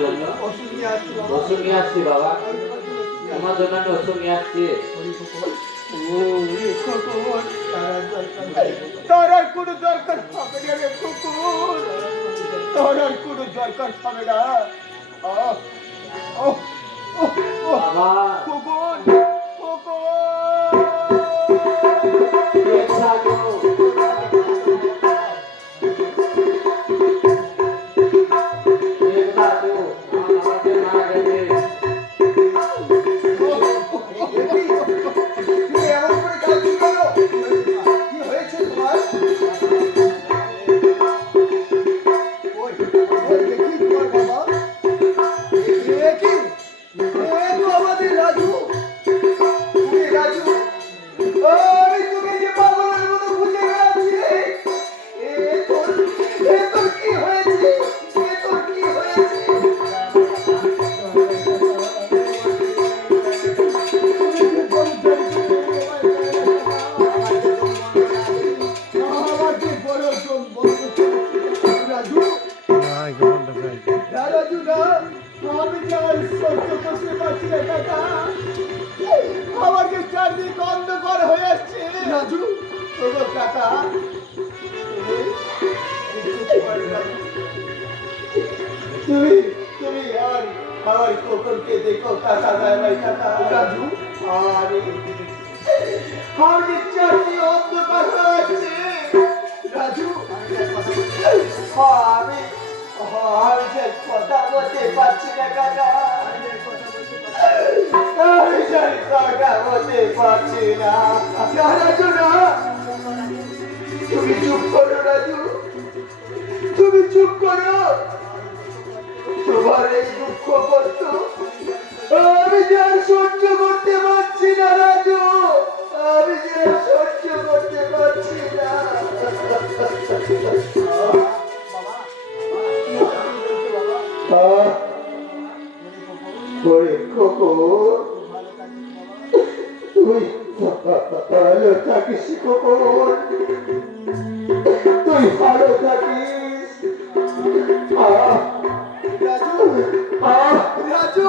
জন্য ওষুধ নিয়ে আসছি বাবা তোমার জন্য আমি ওষুধ নিয়ে আসছি তোর আর কোনো দরকার হবে না রে কুকুর তোর আর কোনো দরকার হবে না বাবা কুকুর কাকা রাজু আরে আমি চারটি অন্ধকার হয়ে রাজু আমি আমি যে তুমি চুপ করো রাজু। তুমি চুপ করো। ওরে কুকুর, তুই ভালো থাকিস কুকুর তুই ভালো থাকিস। রাজু রাজু।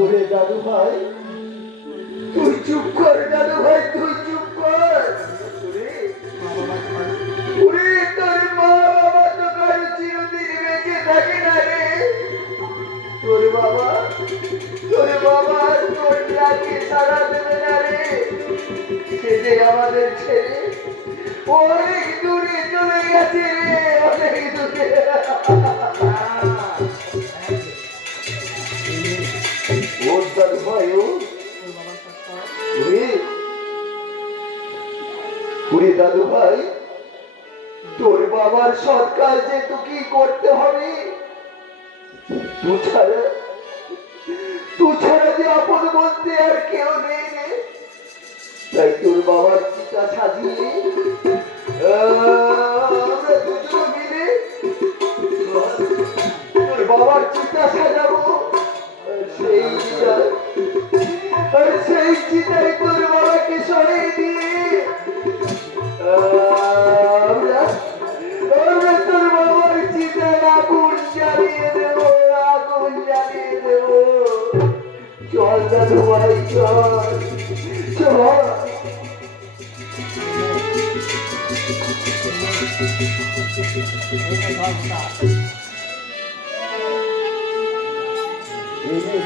ওরে দাদু ভাই। তুই চুপ কর দাদু ভাই, তুই চুপ কর। বাবা তো কারও চিরদিন বেঁচে থাকে রে। অনেক দূরে চলে গেছে রে, অনেক দূরে। দাদু ভাই, তোর বাবার সৎ যে তো কি করতে হবে? তু ছাড়া ছাড়া যে আর কেউ নেই তাই তোর বাবার চিতা সাজিয়ে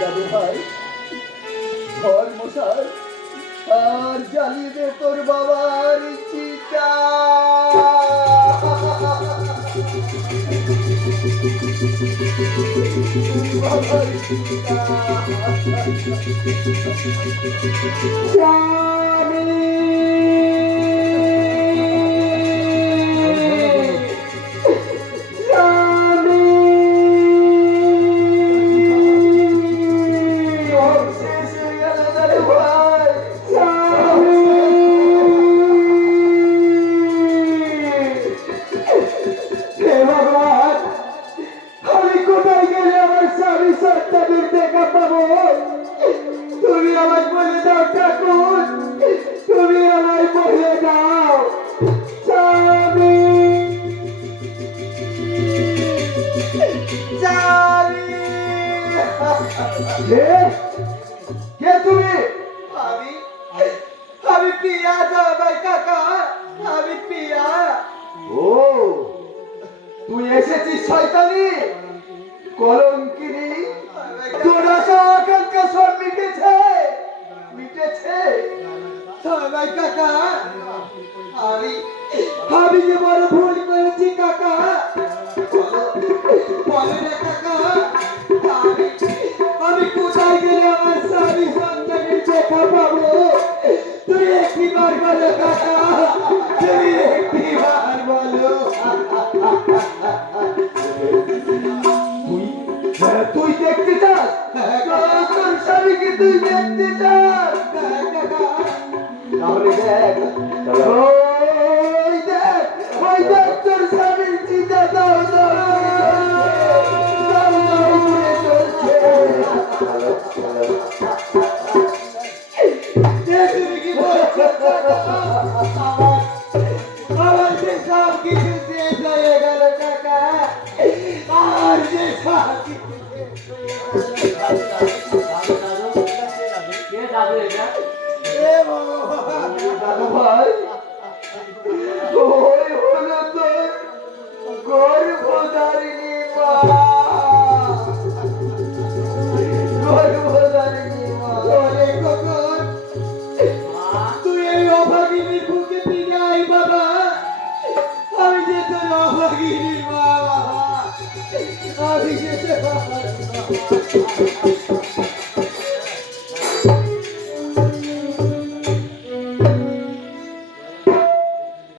দাদু ভাই ঘর মশাই আর জ্বালিয়ে তোর বাবার চিতা। বাবার কে? তুমি? আমি আমি পিয়া ভাই কাকা আমি পিয়া ও তুই এসেছিস শয়তানি? কলঙ্কিনী। তোর আশা আকাঙ্ক্ষা সব মিটেছে। মিটেছে। ভাই কাকা আমি আমি যে বড় ভুল করেছি কাকা। বলো বলো কাকা। আমার স্বামী সন্তানের দেখা। পাবো তুই একটি বার বলো কাকা তুমি তুই দেখতে চাস তোর স্বামীকে তুই দেখতে চাস তাহলে দেখ